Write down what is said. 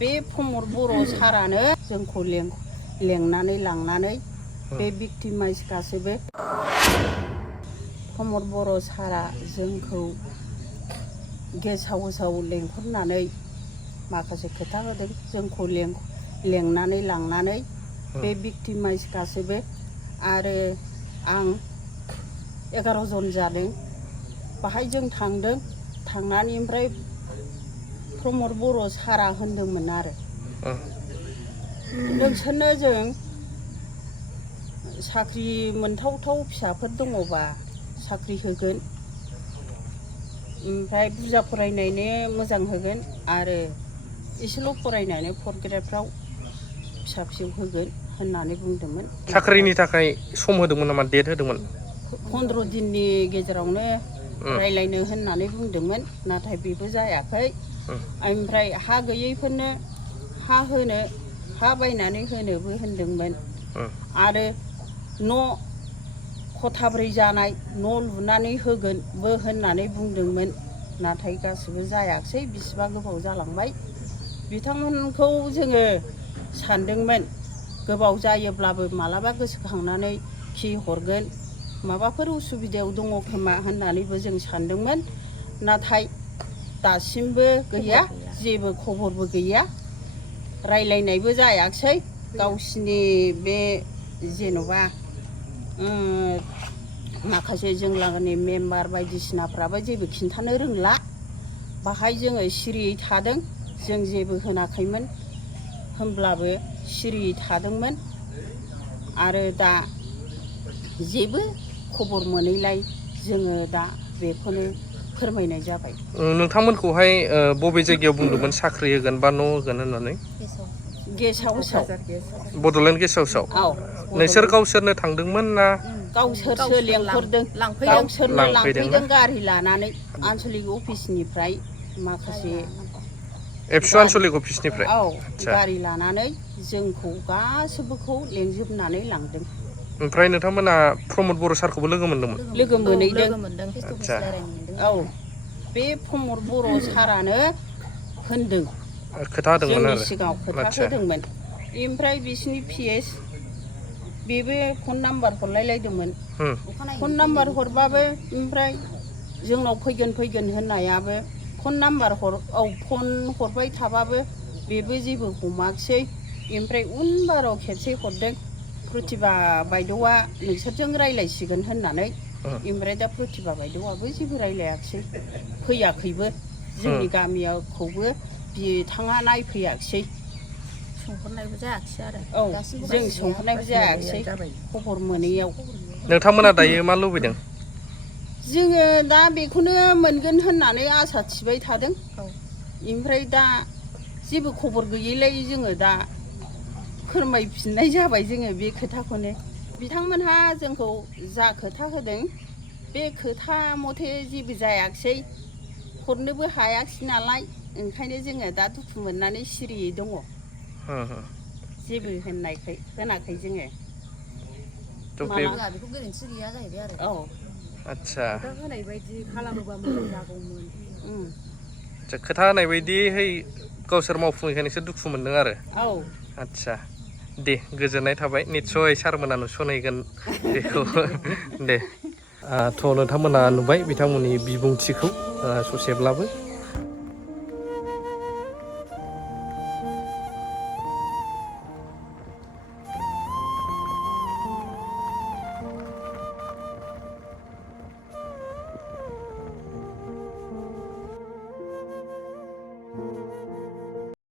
बे प्रमद बर' सारानो जोंखौ लेंनानै लांनानै बे भिक्टिमाइज गासैबो प्रमद बर' सारा जोंखौ गेस्ट हाउसाव लेंहरनानै माखासे खोथा होदों जोंखौ लेंनानै लांनानै बे भिक्टिमाइज गासैबो आरो आं 11 जन जादों बाहाय जों थांदों थांनानै ओमफ्राय प्रमद बर' सारा होनदोंमोन आरो नोंसोरनो जों साख्रि मोनथावथाव फिसाफोर दङबा साख्रि होगोन ओमफ्राय बुरजा फरायनायनो मोजां होगोन आरो एसेल' फरायनानै 4th ग्रेडफ्राव फिसा फिसौ होगोन होननानै बुंदोंमोन। साख्रिनि थाखाय सम होदोंमोन नामा डेट होदोंमोन? 15 दिननि गेजेरावनो रायलायनो होननानै बुंदोंमोन नाथाय बेबो जायाखै। ओमफ्राय हा गैयैफोरनो हा बायनानै होनोबो होनदोंमोन आरो न' खथाब्रै जानाय न' लुनानै होगोनबो होननानै बुंदोंमोन नाथाय गासिबो जायाखिसै बिसिबा गोबाव जालांबाय। बिथांमोनखौ जोङो सानदोंमोन गोबाव जायोब्लाबो मालाबा गोसोखांनानै खि हरगोन माबाफोर उसुबिदायाव दङ खोमा होननानैबो जों सानदोंमोन नाथाय दासिमबो गैया जेबो खबरबो गैया रायलायनायबो जायाखिसै गावसिनि बे जेन'बा माखासे जों लागोनि मेम्बार बायदिसिनाफ्राबो जेबो खिन्थानो रोंला बाहाय जोङो सिरियै थादों जों जेबो होनाखैमोन होमब्लाबो सिरियै थादोंमोन आरो दा जेबो खबर मोनैलाय जोङो दा बेखौनो फोरमायनाय जाबाय। नोंथांमोनखौहाय बबे जायगायाव बुंदोंमोन साख्रि होगोन बा न' होगोन होननानै? गेस्ट हाउसाव बड'लेण्ड गेस्ट हाउसाव नोंसोर गावसोरनो थांदोंमोन ना गावसोरसो लेंहरदों गावसोरनो लांफैदों गारि लानानै आनसलिक अफिसनिफ्राय माखासे एबसु आनसलिक अफिसनिफ्राय गारि लानानै जोंखौ गासिबोखौ लेंजोबनानै लांदों। ओमफ्राय नोंथांमोना प्रमद बर' सारखौबो लोगो मोनदोंमोन? लोगो मोनहैदों। बे प्रमद बर' सारानो होनदों खोथा होदोंमोन जोंनि आरो सिगाङाव खोथा होदोंमोन ओमफ्राय बिसिनि PS बेबो फन नाम्बार हरलायलायदोंमोन फन नाम्बार हरबाबो ओमफ्राय जोंनाव फैगोन होननायाबो फन नाम्बार फन हरबाय थाबाबो बेबो जेबो हमाखिसै ओमफ्राय उनबाराव खेबसे हरदों प्रतिभा बायद'आ नोंसोरजों रायलायसिगोन होननानै ओमफ्राय दा प्रतिभा बायद'आबो जेबो रायलायाखिसै फैयाखैबो जोंनि गामियावखौबो बिथाङा नायफैयाखिसै सोंहरनायबो जायाखिसै आरो जों सोंहरनायबो जायाखिसै खबर मोनैयाव। नोंथांमोना दायो मा लुबैदों? जोङो दा बेखौनो मोनगोन होननानै आसा थिबाय थादों ओमफ्राय दा जेबो खबर गैयैलाय जोङो दा फोरमायफिननाय जाबाय जोङो बे खोथाखौनो बिथांमोनहा जोंखौ जा खोथा होदों बे खोथा मथे जेबो जायाखिसै हरनोबो हायाखिसै नालाय ओंखायनो जोङो दा दुखु मोननानै सिरियै दङ। जेबो होनाखै जोङो बेखौ गोरोन्थि गैया जाहैबाय आरो आदसा खोथा होनाय बायदि खालामोबा मोजां जागौमोन। खोथा होनाय बायदिहै गावसोर मावफुङैखाय नोंसोर दुखु मोनदों आरो आदसा दे गोजोननाय थाबाय निस्सय सारमोना नुसनहैगोन बेखौ दे थ' नोंथांमोना नुबाय बिथांमोननि बिबुंथिखौ ससेब्लाबो